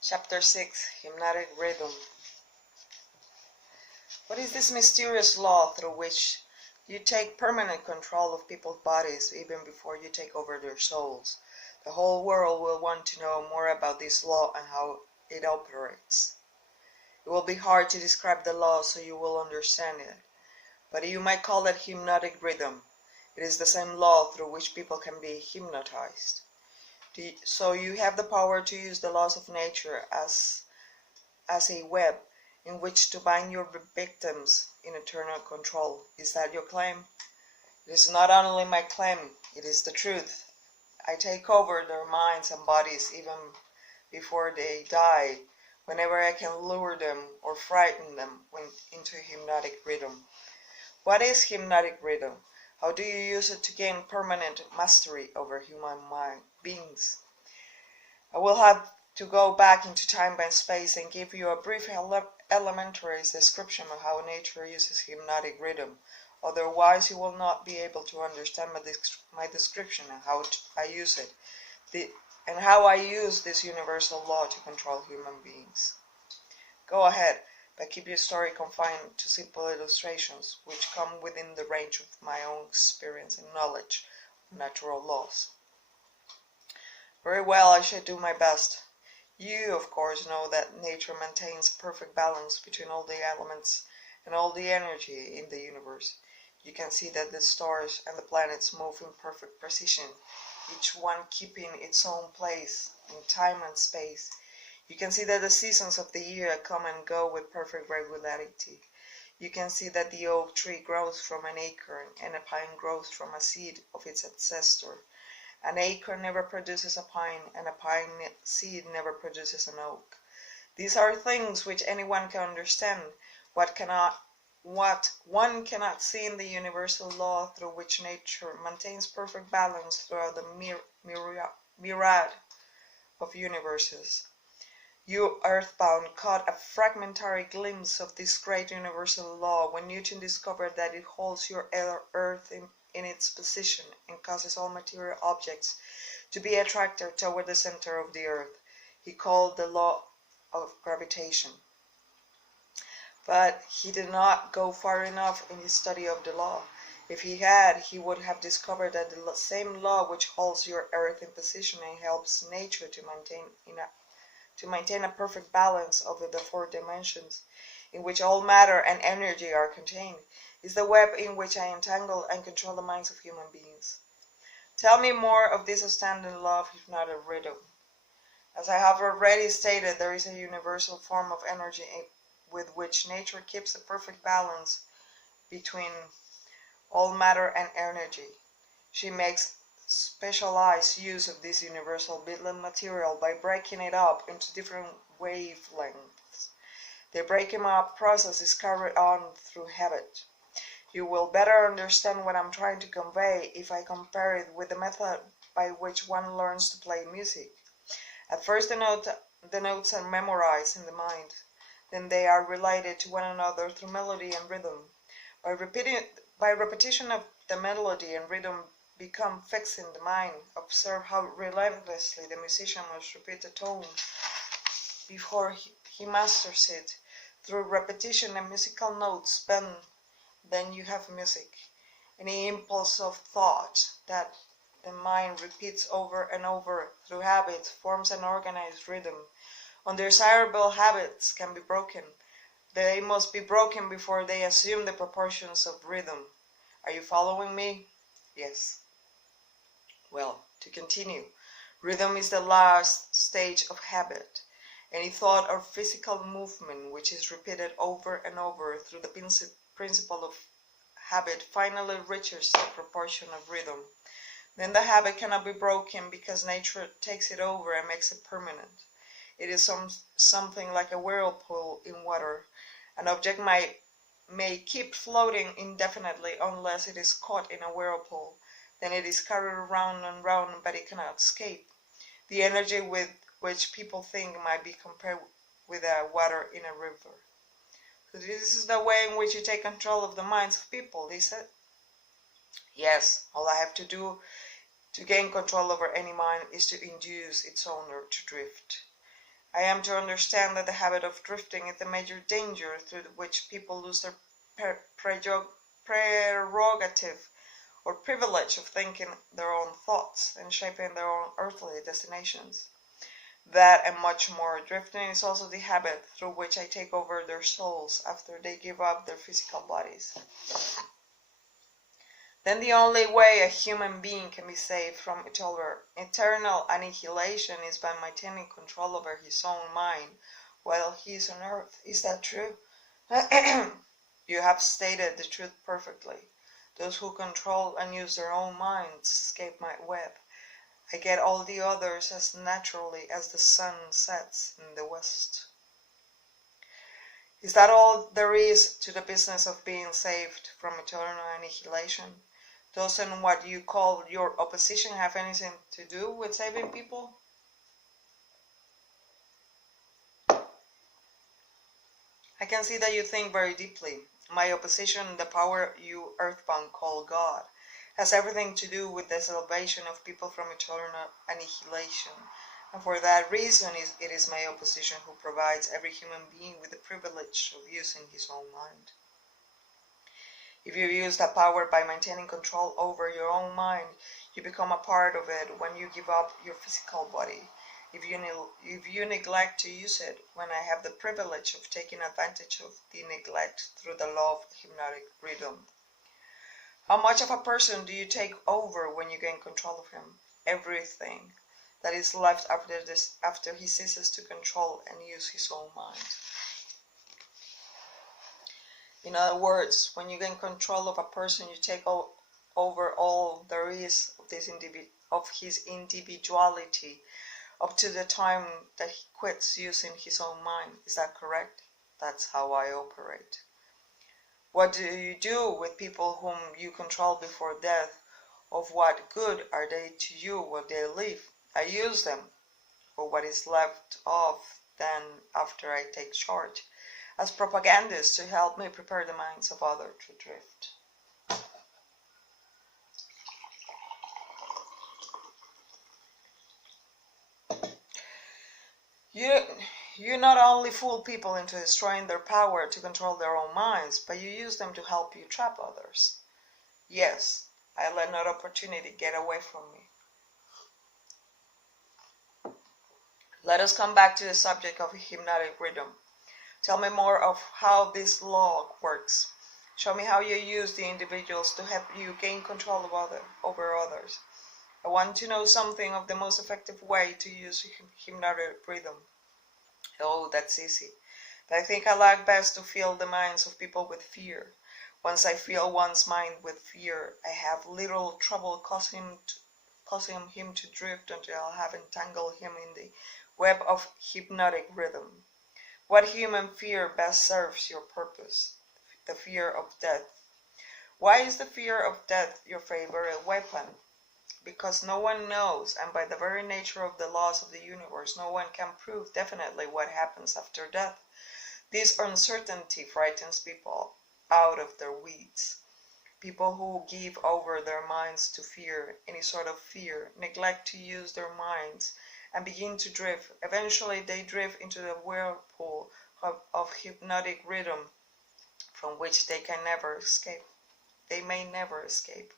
Chapter 6, Hypnotic Rhythm. What is this mysterious law through which you take permanent control of people's bodies even before you take over their souls? The whole world will want to know more about this law and how it operates. It will be hard to describe the law so you will understand it, but you might call it hypnotic rhythm. It is the same law through which people can be hypnotized. So you have the power to use the laws of nature as a web in which to bind your victims in eternal control. Is that your claim? It is not only my claim, it is the truth. I take over their minds and bodies even before they die, whenever I can lure them or frighten them into hypnotic rhythm. What is hypnotic rhythm? How do you use it to gain permanent mastery over human beings? I will have to go back into time and space and give you a brief elementary description of how nature uses hypnotic rhythm. Otherwise, you will not be able to understand my description and how I use it, and how I use this universal law to control human beings. Go ahead, but keep your story confined to simple illustrations which come within the range of my own experience and knowledge of natural laws. Very well, I shall do my best. You, of course, know that nature maintains a perfect balance between all the elements and all the energy in the universe. You can see that the stars and the planets move in perfect precision, each one keeping its own place in time and space. You can see that the seasons of the year come and go with perfect regularity. You can see that the oak tree grows from an acorn and a pine grows from a seed of its ancestor. An acorn never produces a pine, and a pine seed never produces an oak. These are things which anyone can understand. What one cannot see in the universal law through which nature maintains perfect balance throughout the myriad of universes. You earthbound caught a fragmentary glimpse of this great universal law when Newton discovered that it holds your earth in its position and causes all material objects to be attracted toward the center of the earth. He called the law of gravitation. But he did not go far enough in his study of the law. If he had, he would have discovered that the same law which holds your earth in position and helps nature to maintain a perfect balance over the four dimensions in which all matter and energy are contained is the web in which I entangle and control the minds of human beings. Tell me more of this astounding law of hypnotic rhythm. As I have already stated, there is a universal form of energy with which nature keeps a perfect balance between all matter and energy. She makes specialized use of this universal building material by breaking it up into different wavelengths. The breaking up process is carried on through habit. You will better understand what I'm trying to convey if I compare it with the method by which one learns to play music. At first the notes are memorized in the mind, then they are related to one another through melody and rhythm. By repetition of the melody and rhythm become fixed in the mind. Observe how relentlessly the musician must repeat the tone before he masters it. Through repetition and musical notes bend, then you have music. Any impulse of thought that the mind repeats over and over through habit forms an organized rhythm. Undesirable habits can be broken. They must be broken before they assume the proportions of rhythm. Are you following me? Yes. Well, to continue, rhythm is the last stage of habit. Any thought or physical movement which is repeated over and over through the principle of habit finally reaches the proportion of rhythm. Then the habit cannot be broken because nature takes it over and makes it permanent. It is something like a whirlpool in water. An object may keep floating indefinitely unless it is caught in a whirlpool. Then it is carried round and round, but it cannot escape. The energy with which people think might be compared with water in a river. So this is the way in which you take control of the minds of people, is it? Yes, all I have to do to gain control over any mind is to induce its owner to drift. I am to understand that the habit of drifting is the major danger through which people lose their prerogative or privilege of thinking their own thoughts and shaping their own earthly destinations. That and much more. Drifting is also the habit through which I take over their souls after they give up their physical bodies. Then the only way a human being can be saved from eternal annihilation is by maintaining control over his own mind while he is on earth. Is that true? You have stated the truth perfectly. Those who control and use their own minds escape my web. I get all the others as naturally as the sun sets in the west. Is that all there is to the business of being saved from eternal annihilation? Doesn't what you call your opposition have anything to do with saving people? I can see that you think very deeply. My opposition, the power you earthbound call God, has everything to do with the salvation of people from eternal annihilation. And for that reason it is my opposition who provides every human being with the privilege of using his own mind. If you use that power by maintaining control over your own mind, you become a part of it when you give up your physical body. If you neglect to use it, when I have the privilege of taking advantage of the neglect through the law of hypnotic rhythm. How much of a person do you take over when you gain control of him? Everything that is left after he ceases to control and use his own mind. In other words, when you gain control of a person, you take over all there is of his individuality up to the time that he quits using his own mind. Is that correct? That's how I operate. What do you do with people whom you control before death? Of what good are they to you while they live? I use them for what is left of them after I take charge, as propagandists to help me prepare the minds of others to drift. You not only fool people into destroying their power to control their own minds, but you use them to help you trap others. Yes, I let no opportunity get away from me. Let us come back to the subject of hypnotic rhythm. Tell me more of how this law works. Show me how you use the individuals to help you gain control over others. I want to know something of the most effective way to use hypnotic rhythm. Oh, that's easy. But I think I like best to fill the minds of people with fear. Once I fill one's mind with fear, I have little trouble causing him to drift until I have entangled him in the web of hypnotic rhythm. What human fear best serves your purpose? The fear of death. Why is the fear of death your favorite weapon? Because no one knows, and by the very nature of the laws of the universe, no one can prove definitely what happens after death. This uncertainty frightens people out of their wits. People who give over their minds to fear, any sort of fear, neglect to use their minds, and begin to drift. Eventually they drift into the whirlpool of hypnotic rhythm from which they can never escape. They may never escape.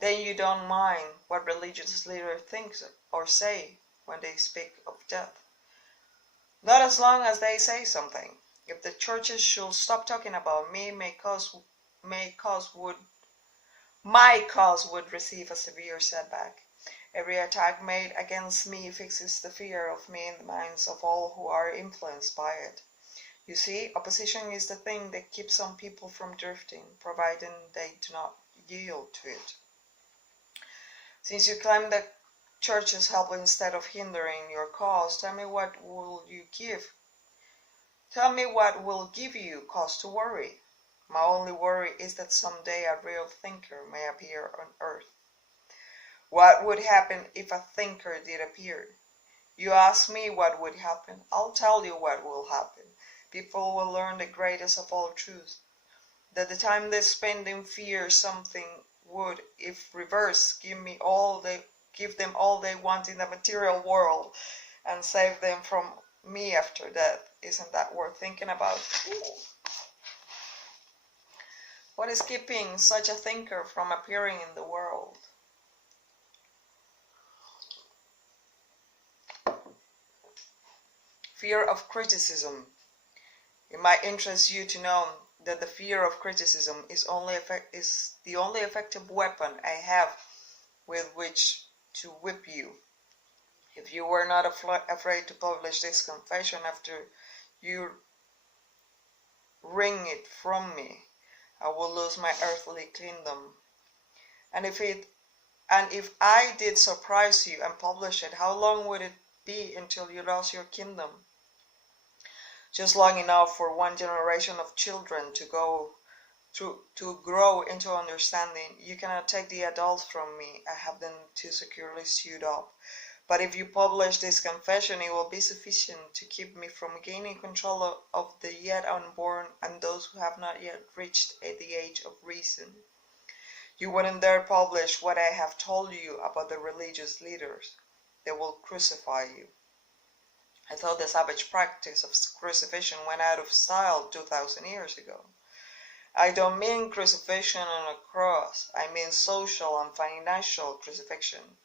Then you don't mind what religious leaders think or say when they speak of death. Not as long as they say something. If the churches should stop talking about me, my cause would receive a severe setback. Every attack made against me fixes the fear of me in the minds of all who are influenced by it. You see, opposition is the thing that keeps some people from drifting, providing they do not yield to it. Since you claim that churches help instead of hindering your cause, tell me what will give you cause to worry. My only worry is that someday a real thinker may appear on earth. What would happen if a thinker did appear? You ask me what would happen. I'll tell you what will happen. People will learn the greatest of all truths, that the time they spend in fear something would, if reversed, give them all they want in the material world and save them from me after death. Isn't that worth thinking about? What is keeping such a thinker from appearing in the world? Fear of criticism. It might interest you to know that the fear of criticism is the only effective weapon I have with which to whip you. If you were not afraid to publish this confession after you wring it from me, I will lose my earthly kingdom. And if I did surprise you and publish it, how long would it be until you lost your kingdom? Just long enough for one generation of children to grow into understanding. You cannot take the adults from me. I have them too securely sewed up. But if you publish this confession, it will be sufficient to keep me from gaining control of the yet unborn and those who have not yet reached the age of reason. You wouldn't dare publish what I have told you about the religious leaders. They will crucify you. I thought the savage practice of crucifixion went out of style 2,000 years ago. I don't mean crucifixion on a cross. I mean social and financial crucifixion.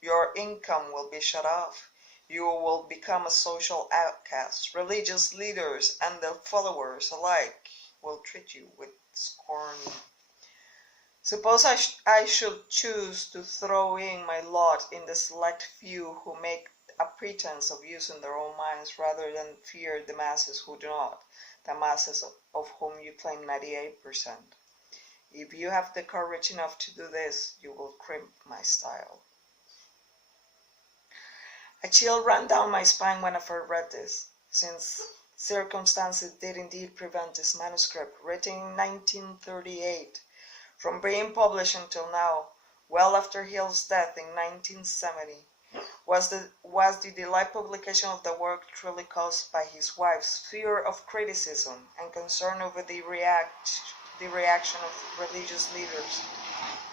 Your income will be shut off. You will become a social outcast. Religious leaders and their followers alike will treat you with scorn. Suppose I should choose to throw in my lot in the select few who make a pretense of using their own minds rather than fear the masses who do not, the masses of whom you claim 98%. If you have the courage enough to do this, you will crimp my style. A chill ran down my spine when I first read this, since circumstances did indeed prevent this manuscript, written in 1938, from being published until now, well after Hill's death in 1970. Was the delayed publication of the work truly caused by his wife's fear of criticism and concern over the reaction of religious leaders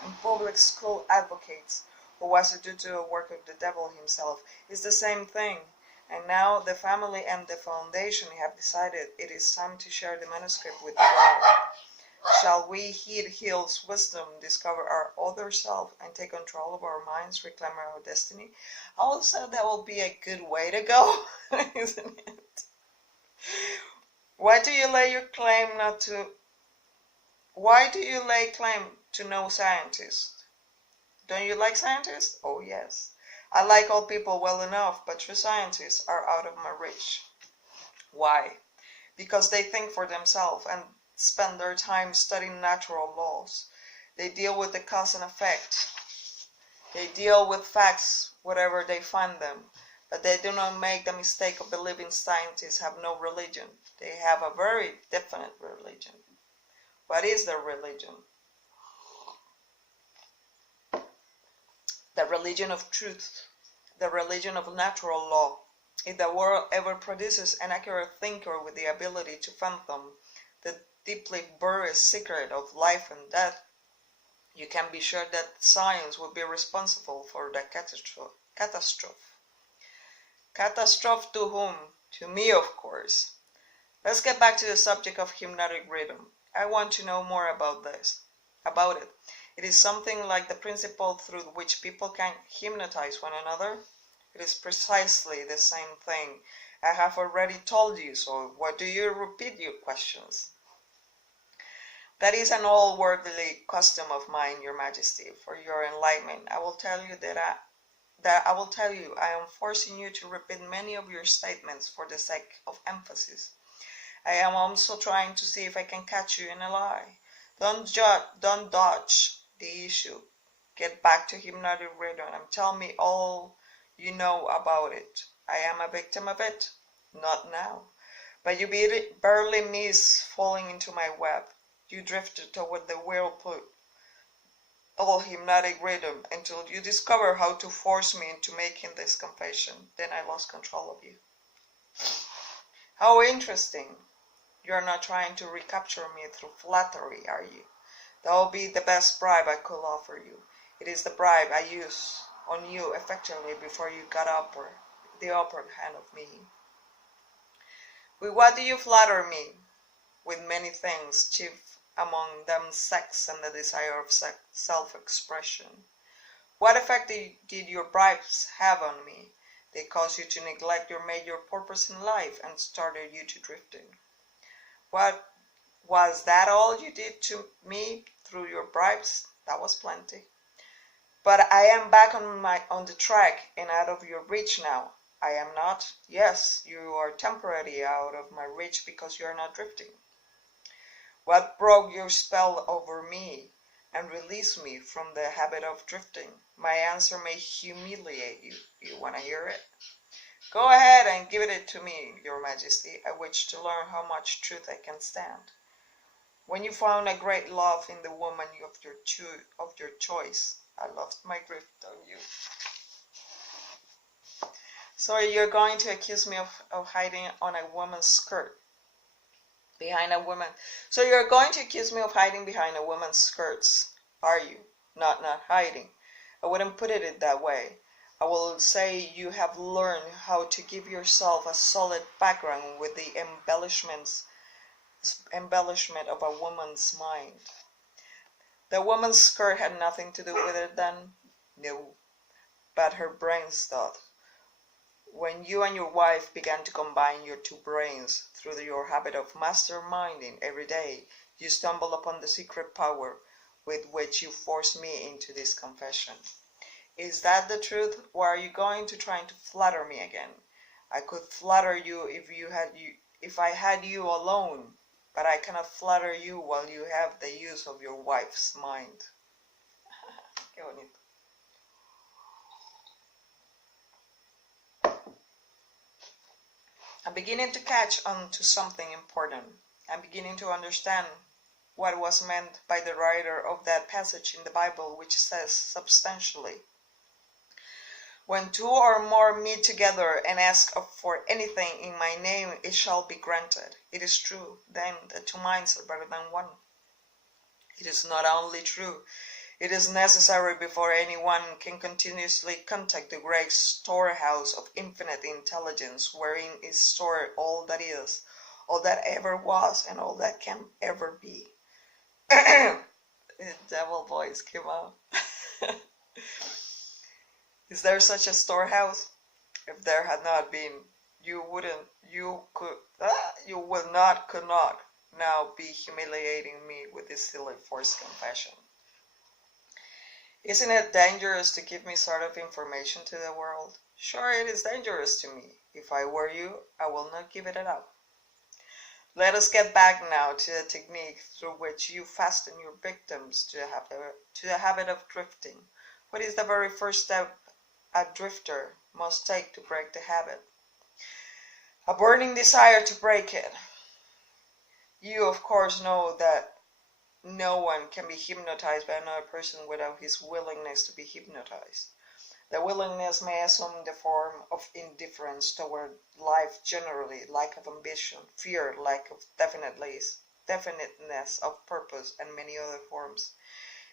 and public school advocates, or was it due to a work of the devil himself? It's the same thing, and now the family and the foundation have decided it is time to share the manuscript with the world. Shall we heed Hill's wisdom, discover our other self, and take control of our minds, reclaim our destiny? I will say that will be a good way to go, isn't it? Why do you lay claim to know scientists? Don't you like scientists? Oh yes. I like all people well enough, but true scientists are out of my reach. Why? Because they think for themselves and spend their time studying natural laws. They deal with the cause and effect. They deal with facts, whatever they find them. But they do not make the mistake of believing scientists have no religion. They have a very definite religion. What is their religion? The religion of truth. The religion of natural law. If the world ever produces an accurate thinker with the ability to fathom the deeply buried secret of life and death, you can be sure that science will be responsible for the catastrophe. Catastrophe to whom? To me, of course. Let's get back to the subject of hypnotic rhythm. I want to know more about it. It is something like the principle through which people can hypnotize one another. It is precisely the same thing. I have already told you so. Why do you repeat your questions? That is an old worldly custom of mine, Your Majesty. For your enlightenment, I will tell you I am forcing you to repeat many of your statements for the sake of emphasis. I am also trying to see if I can catch you in a lie. Don't dodge the issue. Get back to hypnotic rhythm and tell me all you know about it. I am a victim of it. Not now. But you barely miss falling into my web. You drifted toward the whirlpool of hypnotic rhythm until you discover how to force me into making this confession. Then I lost control of you. How interesting. You are not trying to recapture me through flattery, are you? That will be the best bribe I could offer you. It is the bribe I used on you effectively before you got the upper hand of me. With what do you flatter me? With many things, chief among them sex and the desire of self-expression. What effect did your bribes have on me? They caused you to neglect your major purpose in life and started you to drifting. What was that all you did to me through your bribes? That was plenty. But I am back on the track and out of your reach now. I am not. Yes, you are temporarily out of my reach because you are not drifting. What broke your spell over me and released me from the habit of drifting? My answer may humiliate you. You want to hear it? Go ahead and give it to me, Your Majesty. I wish to learn how much truth I can stand. When you found a great love in the woman of your choice, I lost my grip on you. So you're going to accuse me of hiding on a woman's skirt. Behind a woman. So you're going to accuse me of hiding behind a woman's skirts, are you? Not hiding. I wouldn't put it that way. I will say you have learned how to give yourself a solid background with the embellishment of a woman's mind. The woman's skirt had nothing to do with it then? No. But her brain's thought. When you and your wife began to combine your two brains through your habit of masterminding every day, you stumbled upon the secret power with which you forced me into this confession. Is that the truth, or are you going to try to flatter me again? I could flatter you if I had you alone, but I cannot flatter you while you have the use of your wife's mind. Qué bonito. I'm beginning to catch on to something important. I'm beginning to understand what was meant by the writer of that passage in the Bible which says substantially, when two or more meet together and ask for anything in my name, it shall be granted. It is true, then, that two minds are better than one. It is not only true, it is necessary before anyone can continuously contact the great storehouse of infinite intelligence wherein is stored all that is, all that ever was, and all that can ever be. The devil voice came out. Is there such a storehouse? If there had not been, you would not now be humiliating me with this silly forced confession. Isn't it dangerous to give me sort of information to the world? Sure, it is dangerous to me. If I were you, I will not give it up. Let us get back now to the technique through which you fasten your victims to the habit of drifting. What is the very first step a drifter must take to break the habit? A burning desire to break it. You, of course, know that no one can be hypnotized by another person without his willingness to be hypnotized. The willingness may assume the form of indifference toward life generally, lack of ambition, fear, lack of definiteness of purpose, and many other forms.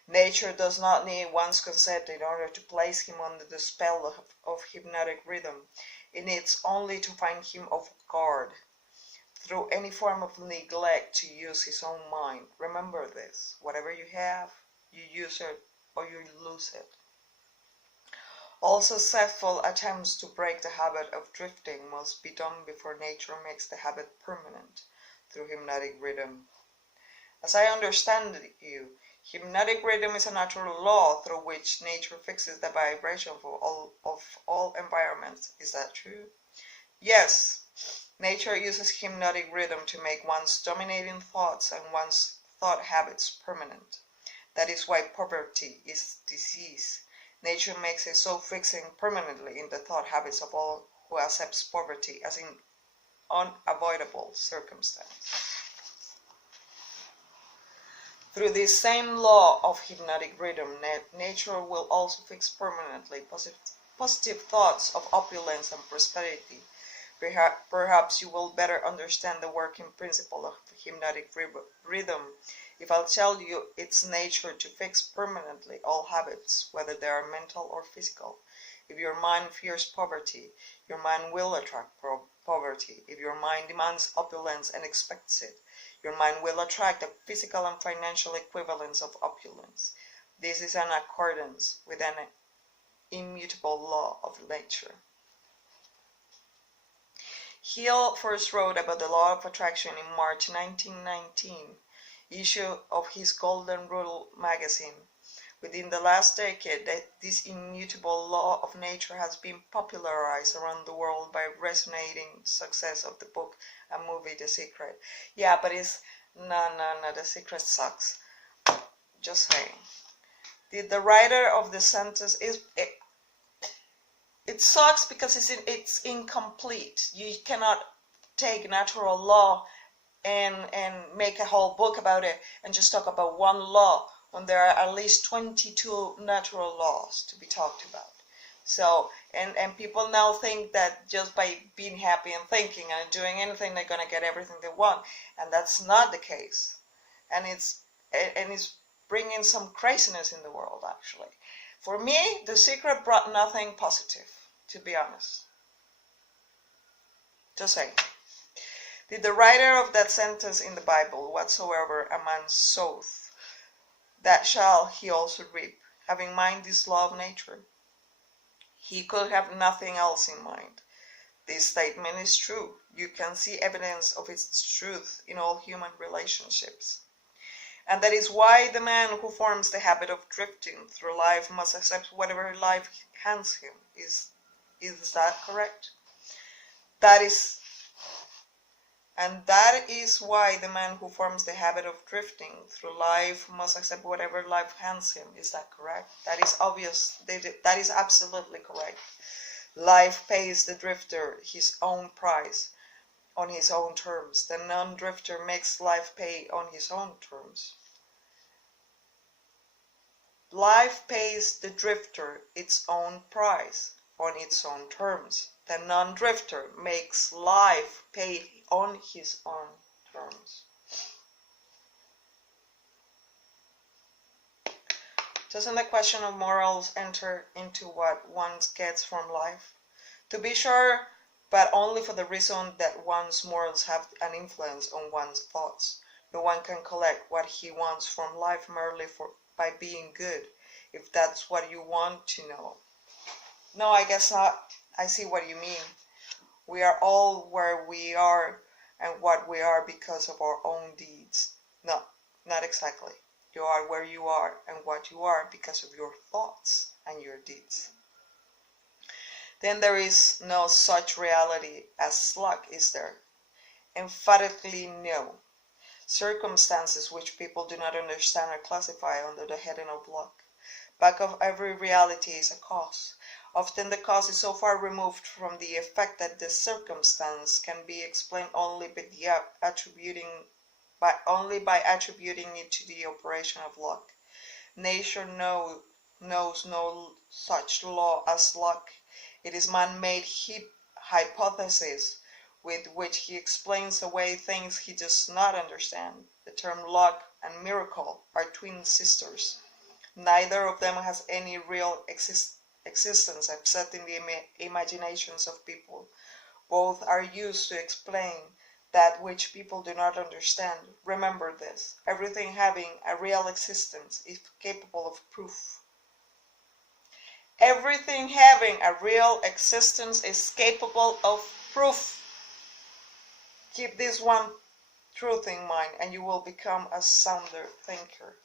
Nature does not need one's consent in order to place him under the spell of hypnotic rhythm. It needs only to find him off guard through any form of neglect to use his own mind. Remember this. Whatever you have, you use it or you lose it. All successful attempts to break the habit of drifting must be done before nature makes the habit permanent through hypnotic rhythm. As I understand you, hypnotic rhythm is a natural law through which nature fixes the vibration of all environments. Is that true? Yes. Nature uses hypnotic rhythm to make one's dominating thoughts and one's thought habits permanent. That is why poverty is disease. Nature makes it so fixing permanently in the thought habits of all who accepts poverty as an unavoidable circumstance. Through this same law of hypnotic rhythm, nature will also fix permanently positive thoughts of opulence and prosperity. Perhaps you will better understand the working principle of hypnotic rhythm if I'll tell you its nature to fix permanently all habits, whether they are mental or physical. If your mind fears poverty, your mind will attract poverty. If your mind demands opulence and expects it, your mind will attract the physical and financial equivalents of opulence. This is in accordance with an immutable law of nature. Hill first wrote about the law of attraction in March 1919, issue of his Golden Rule magazine. Within the last decade, this immutable law of nature has been popularized around the world by resonating success of the book and movie The Secret. Yeah, but it's no, The Secret sucks. Just saying. The writer of the sentence is it sucks because it's incomplete. You cannot take natural law and make a whole book about it and just talk about one law when there are at least 22 natural laws to be talked about. So, and people now think that just by being happy and thinking and doing anything, they're going to get everything they want. And that's not the case. And it's bringing some craziness in the world, actually. For me, The Secret brought nothing positive, to be honest. Just saying. Did the writer of that sentence in the Bible, whatsoever a man soweth, that shall he also reap, have in mind this law of nature? He could have nothing else in mind. This statement is true. You can see evidence of its truth in all human relationships. And that is why the man who forms the habit of drifting through life must accept whatever life hands him. Is that correct? That is why the man who forms the habit of drifting through life must accept whatever life hands him. Is that correct? That is obvious. That is absolutely correct. Life pays the drifter his own price on his own terms. The non-drifter makes life pay on his own terms. Life pays the drifter its own price on its own terms. The non-drifter makes life pay on his own terms. Doesn't the question of morals enter into what one gets from life? To be sure, but only for the reason that one's morals have an influence on one's thoughts. No one can collect what he wants from life merely by being good, if that's what you want to know. No, I guess not. I see what you mean. We are all where we are and what we are because of our own deeds. No, not exactly. You are where you are and what you are because of your thoughts and your deeds. Then there is no such reality as luck, is there? Emphatically no. Circumstances which people do not understand are classified under the heading of luck. Back of every reality is a cause. Often the cause is so far removed from the effect that the circumstance can be explained only by attributing it to the operation of luck. Nature knows no such law as luck. It is man-made hypothesis with which he explains away things he does not understand. The term luck and miracle are twin sisters. Neither of them has any real existence except in the imaginations of people. Both are used to explain that which people do not understand. Remember this: everything having a real existence is capable of proof. Everything having a real existence is capable of proof. Keep this one truth in mind and you will become a sounder thinker.